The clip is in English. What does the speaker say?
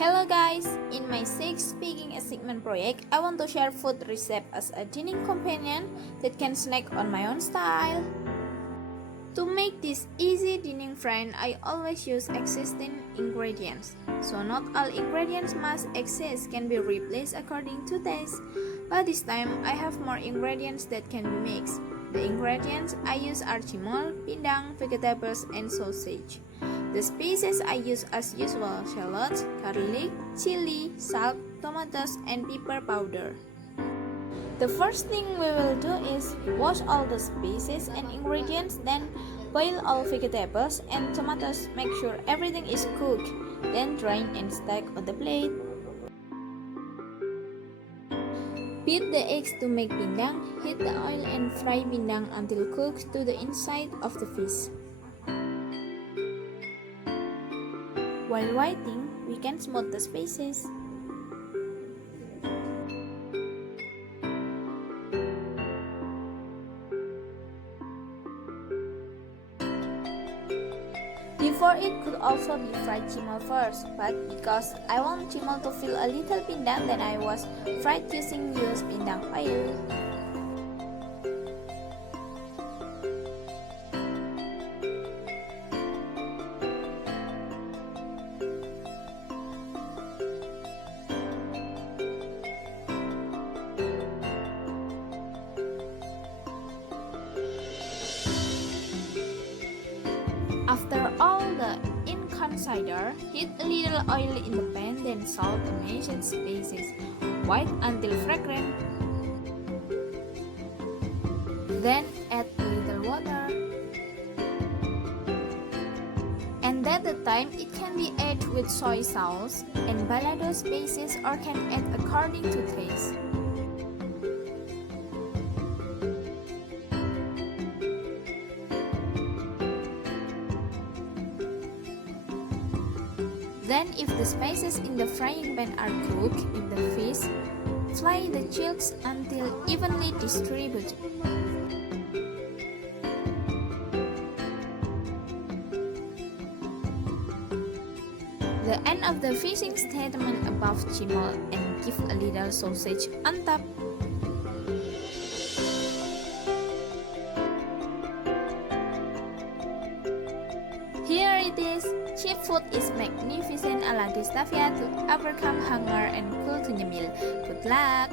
Hello guys! In my 6 Speaking segment project, I want to share food recipe as a dining companion that can snack on my own style. To make this easy dining friend, I always use existing ingredients. So not all ingredients must exist, can be replaced according to taste. But this time, I have more ingredients that can be mixed. The ingredients I use are cimol, pindang, vegetables, and sausage. The spices I use as usual: shallots, garlic, chili, salt, tomatoes, and pepper powder. The first thing we will do is wash all the spices and ingredients, then boil all vegetables and tomatoes. Make sure everything is cooked, then drain and stack on the plate. Beat the eggs to make pindang. Heat the oil and fry pindang until cooked to the inside of the fish. While waiting, we can smooth the spices. Before it could also be fried cimol first, but because I want cimol to feel a little pindang, then I was fried using used pindang oil. After all the inconsider, heat a little oil in the pan, then salt the mashed spices, white until fragrant. Then add a little water. And at the time, it can be added with soy sauce and balado spices, or can add according to taste. Then, if the spices in the frying pan are cooked in the fish, fry the chilks until evenly distributed. The end of the fishing statement above cimol and give a little sausage on top. Here it is. Cheap food is magnificent ala Destafia to overcome hunger and cool to nyemil. Good luck!